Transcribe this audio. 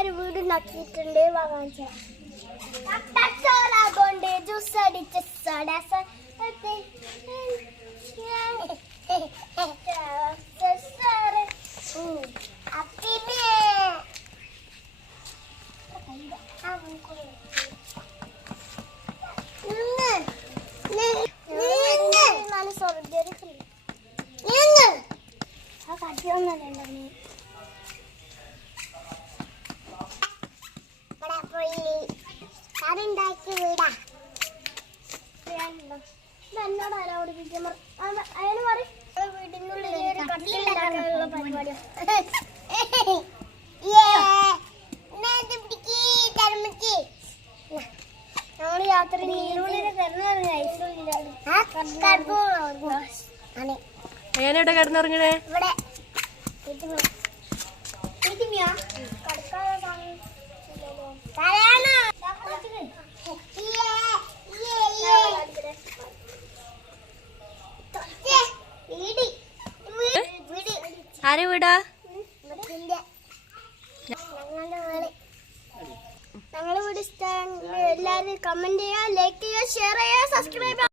ഒരു വീട് ഉണ്ടാക്കിയിട്ടുണ്ട് കൊണ്ട് ജ്യൂസ് അടിച്ച് കറിണ്ടാക്കി വീടാ എന്നോട് ആരോട് അതിന് പറയും വീടിനുള്ളിൽ ഒരു കട്ടിലുണ്ടാക്കാനുള്ള പരിപാടിയാണ്. ഞങ്ങൾ യാത്ര എങ്ങനെയാ കിടന്നുറങ്ങണേ? ഇവിടെ ആരെ വീടാ? ഞങ്ങളുടെ വീട് ഇഷ്ടം എല്ലാവരും കമന്റ് ചെയ്യുക, ലൈക്ക് ചെയ്യുക, ഷെയർ ചെയ്യുക, സബ്സ്ക്രൈബ് ചെയ്യുക.